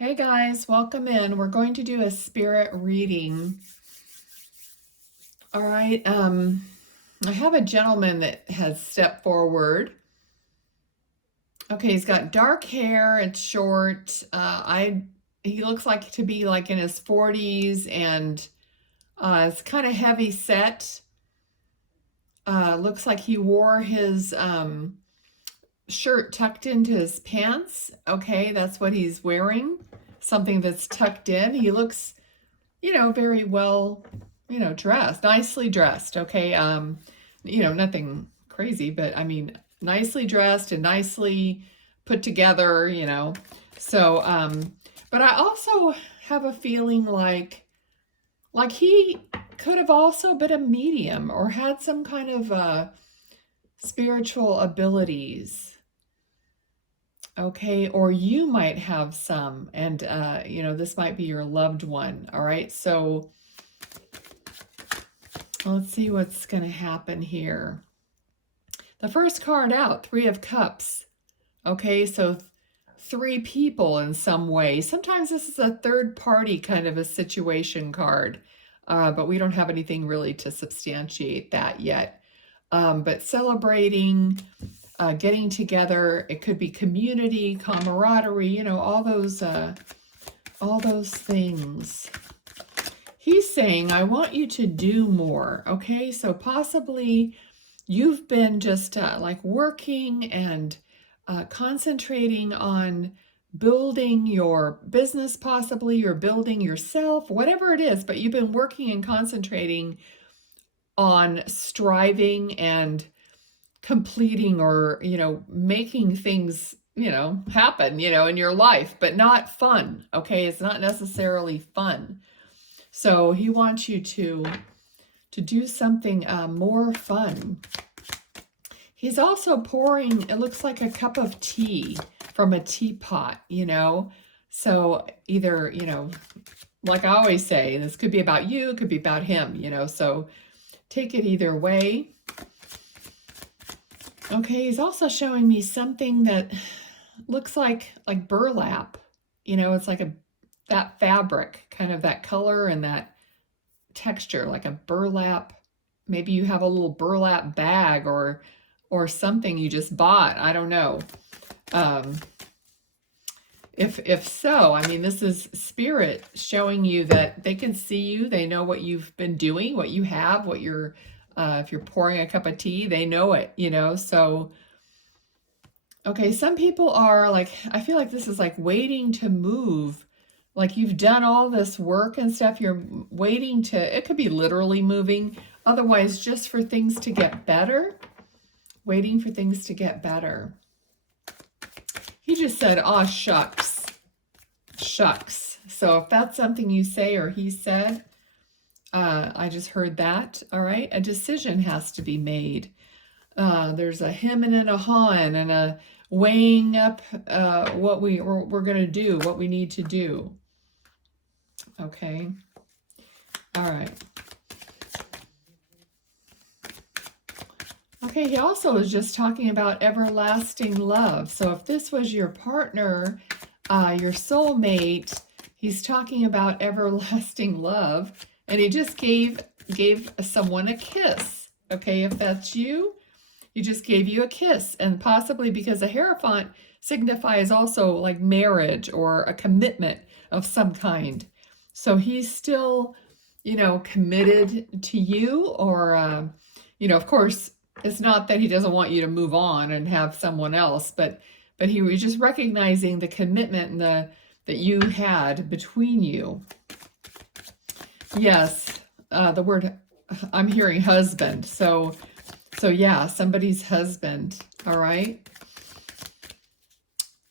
Hey guys, welcome in. We're going to do a spirit reading. All right. I have a gentleman that has stepped forward. Okay, he's got dark hair. It's short. He looks like to be like in his 40s, and it's kind of heavy set. Looks like he wore his shirt tucked into his pants. Okay, that's what he's wearing. Something that's tucked in. He looks, very well, dressed, nicely dressed. Okay. Nothing crazy, but I mean, nicely dressed and nicely put together, So, but I also have a feeling like he could have also been a medium or had some kind of spiritual abilities. Okay, or you might have some, and this might be your loved one. All right, so let's see what's going to happen here. The first card out, Three of Cups. Okay, so three people in some way. Sometimes this is a third party kind of a situation card, but we don't have anything really to substantiate that yet. But celebrating, getting together, it could be community, camaraderie, all those things. He's saying, I want you to do more. Okay, so possibly you've been just like working and concentrating on building your business, possibly you're building yourself, whatever it is, but you've been working and concentrating on striving and completing or, making things, happen, in your life, but not fun. Okay, it's not necessarily fun. So he wants you to do something more fun. He's also pouring, it looks like a cup of tea from a teapot, So either, like I always say, this could be about you, it could be about him, so take it either way. Okay, he's also showing me something that looks like burlap. It's like that fabric, kind of that color and that texture, like a burlap. Maybe you have a little burlap bag or something you just bought. I don't know. If so, I mean, this is spirit showing you that they can see you. They know what you've been doing, what you have, what you're, if you're pouring a cup of tea, they know it, So, okay, some people are like, I feel like this is like waiting to move. Like you've done all this work and stuff. You're waiting to, it could be literally moving. Otherwise, just for things to get better. Waiting for things to get better. He just said, "Aw, shucks." Shucks. So if that's something you say or he said, I just heard that. All right. A decision has to be made. There's a hemming and a hawing and a weighing up what we're going to do, what we need to do. Okay. All right. Okay, he also was just talking about everlasting love. So if this was your partner, your soulmate, he's talking about everlasting love, and he just gave someone a kiss. Okay, if that's you, he just gave you a kiss, and possibly because a Hierophant signifies also like marriage or a commitment of some kind. So he's still, committed to you, or, of course, it's not that he doesn't want you to move on and have someone else, but he was just recognizing the commitment and that you had between you. Yes, the word, I'm hearing husband. So yeah, somebody's husband. All right.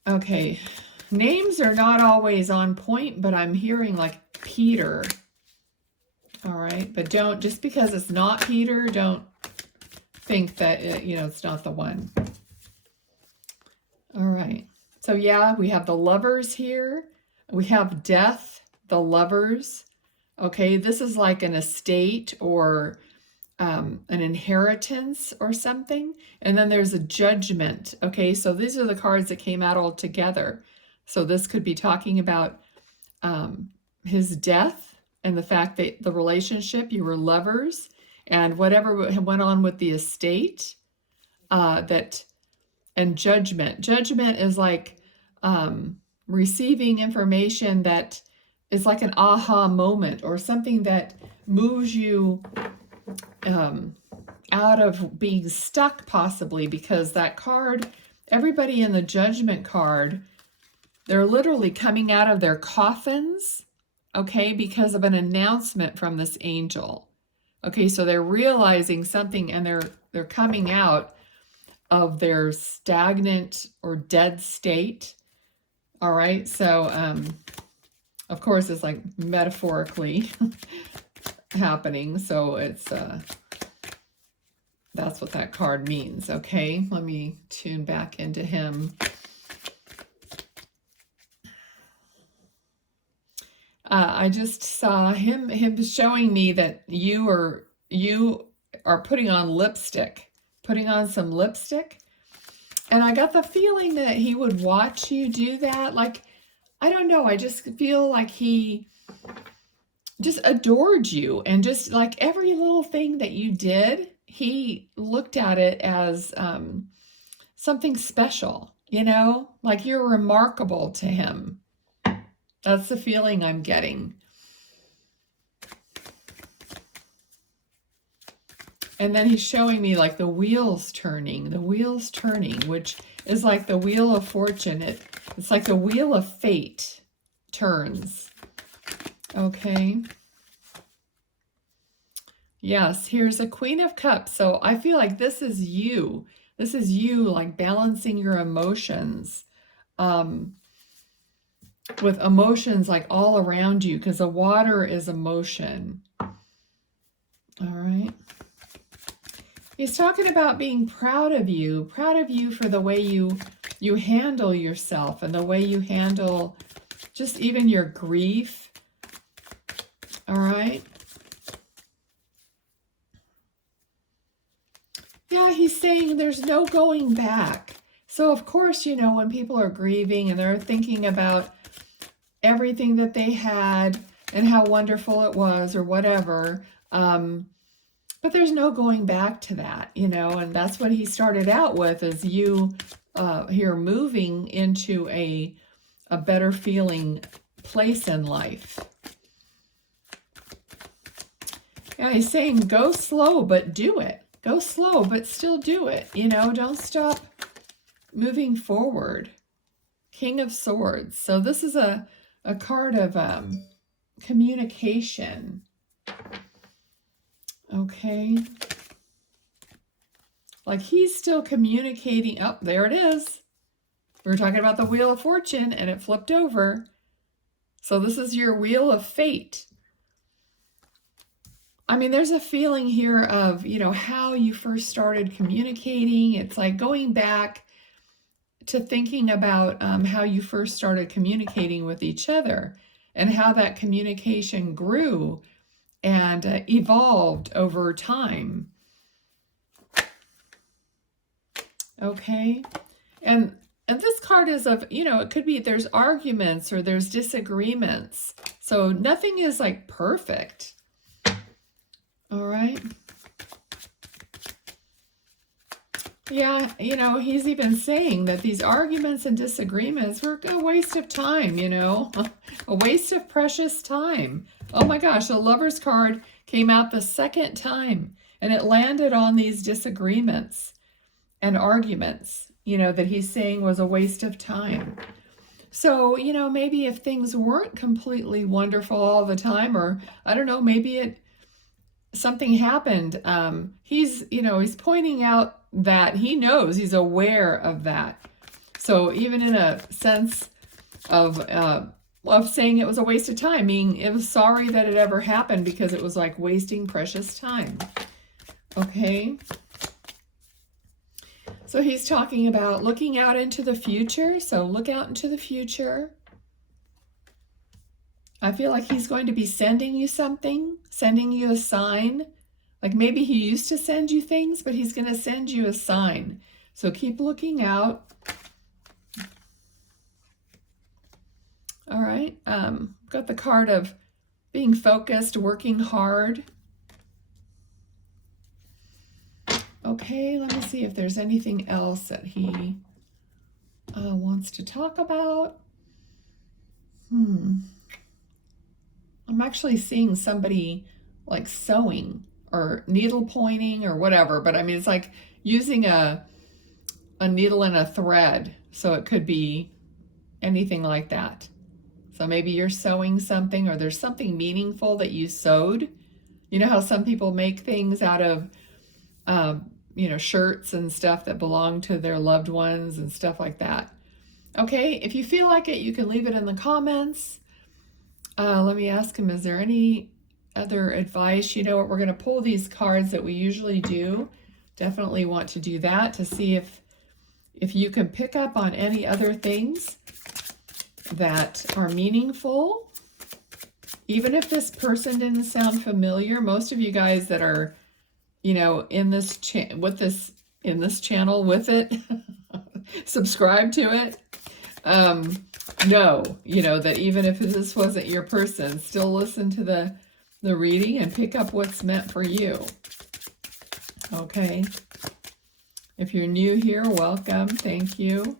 Okay. Names are not always on point, but I'm hearing like Peter. All right. But don't, just because it's not Peter, don't think that, it's not the one. All right. So yeah, we have the Lovers here. We have Death, the Lovers. Okay, this is like an estate or an inheritance or something. And then there's a Judgment. Okay, so these are the cards that came out all together. So this could be talking about his death and the fact that the relationship, you were lovers, and whatever went on with the estate, and judgment. Judgment is like receiving information that is like an aha moment or something that moves you out of being stuck, possibly, because that card, everybody in the judgment card, they're literally coming out of their coffins, okay, because of an announcement from this angel. Okay, so they're realizing something, and they're coming out of their stagnant or dead state. All right, so of course it's like metaphorically happening, so it's that's what that card means. Okay, let me tune back into him. I just saw him showing me that you are putting on lipstick, putting on some lipstick. And I got the feeling that he would watch you do that. Like, I don't know, I just feel like he just adored you, and just like every little thing that you did, he looked at it as something special, you know, like you're remarkable to him. That's the feeling I'm getting. And then he's showing me like the wheels turning, which is like the wheel of fortune. It's like the wheel of fate turns. Okay. Yes, here's a Queen of Cups. So I feel like this is you. This is you like balancing your emotions. With emotions like all around you, because the water is emotion. All right. He's talking about being proud of you for the way you handle yourself, and the way you handle just even your grief. All right. Yeah, he's saying there's no going back. So of course, you know, when people are grieving and they're thinking about everything that they had and how wonderful it was or whatever, but there's no going back to that, you know, and that's what he started out with, is you here moving into a better feeling place in life. Yeah, he's saying go slow, but do it. Go slow, but still do it. You know, don't stop moving forward. King of Swords. So this is a card of communication. Okay. Like he's still communicating. Oh, there it is. We were talking about the Wheel of Fortune and it flipped over. So this is your Wheel of Fate. I mean, there's a feeling here of, you know, how you first started communicating. It's like going back to thinking about how you first started communicating with each other, and how that communication grew and evolved over time. Okay. And this card is of, you know, it could be there's arguments or there's disagreements. So nothing is like perfect. All right. Yeah, you know, he's even saying that these arguments and disagreements were a waste of time, you know, a waste of precious time. Oh my gosh, the Lover's card came out the second time, and it landed on these disagreements and arguments, you know, that he's saying was a waste of time. So, you know, maybe if things weren't completely wonderful all the time, or I don't know, maybe something happened. He's, you know, he's pointing out that he knows, he's aware of that. So even in a sense of saying it was a waste of time, meaning it was sorry that it ever happened, because it was like wasting precious time. Okay. So he's talking about looking out into the future. So look out into the future. I feel like he's going to be sending you something, sending you a sign. Like maybe he used to send you things, but he's going to send you a sign. So keep looking out. right. Got the card of being focused, working hard. Okay, let me see if there's anything else that he wants to talk about. I'm actually seeing somebody like sewing or needle pointing or whatever, but I mean, it's like using a needle and a thread. So it could be anything like that. So maybe you're sewing something, or there's something meaningful that you sewed. You know how some people make things out of, shirts and stuff that belong to their loved ones and stuff like that. Okay, if you feel like it, you can leave it in the comments. Let me ask him, is there any other advice? You know what, we're going to pull these cards that we usually do. Definitely want to do that to see if you can pick up on any other things that are meaningful. Even if this person didn't sound familiar, most of you guys that are, in this channel with it, subscribe to it, know, that even if this wasn't your person, still listen to the reading and pick up what's meant for you. Okay. If you're new here, welcome. Thank you.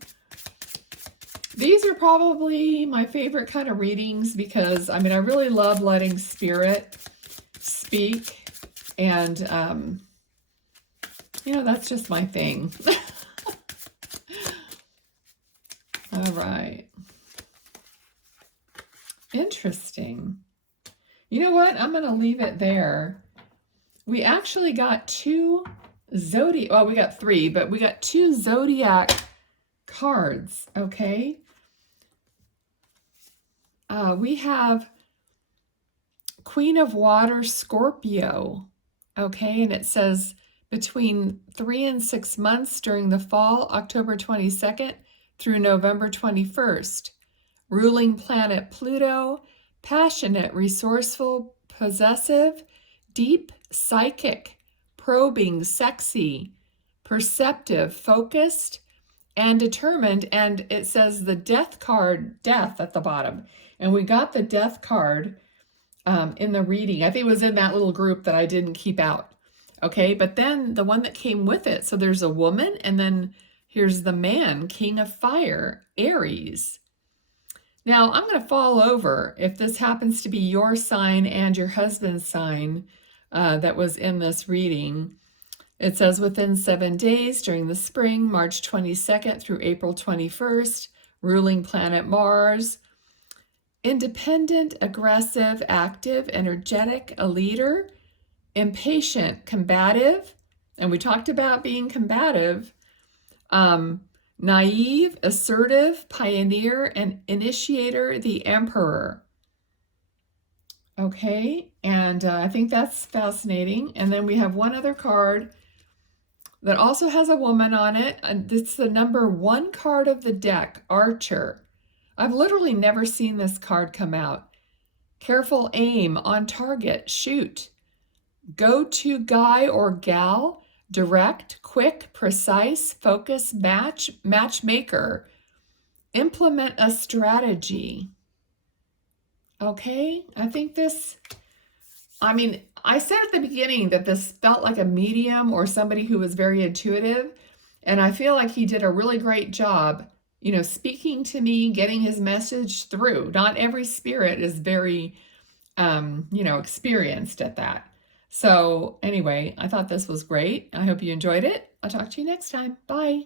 These are probably my favorite kind of readings because, I really love letting Spirit speak. And, that's just my thing. All right. Interesting. You know what? I'm going to leave it there. We actually got two zodiac, well, we got three, but we got two zodiac cards, okay? We have Queen of Water, Scorpio, okay? And it says between 3 and 6 months during the fall, October 22nd through November 21st. Ruling planet Pluto, passionate, resourceful, possessive, deep, psychic, probing, sexy, perceptive, focused, and determined. And it says the death card, death at the bottom. And we got the death card in the reading. I think it was in that little group that I didn't keep out. Okay, but then the one that came with it. So there's a woman, and then here's the man, King of Fire, Aries. Now, I'm going to fall over if this happens to be your sign and your husband's sign that was in this reading. It says within 7 days during the spring, March 22nd through April 21st, ruling planet Mars, independent, aggressive, active, energetic, a leader, impatient, combative, and we talked about being combative, naive, assertive, pioneer, and initiator, the Emperor. Okay, and I think that's fascinating. And then we have one other card that also has a woman on it, and it's the number 1 card of the deck, Archer. I've literally never seen this card come out. Careful aim, on target, shoot. Go-to guy or gal, direct, quick, precise, focus, matchmaker. Implement a strategy. Okay, I think this, I said at the beginning that this felt like a medium or somebody who was very intuitive, and I feel like he did a really great job, speaking to me, getting his message through. Not every spirit is very, experienced at that. So anyway, I thought this was great. I hope you enjoyed it. I'll talk to you next time. Bye.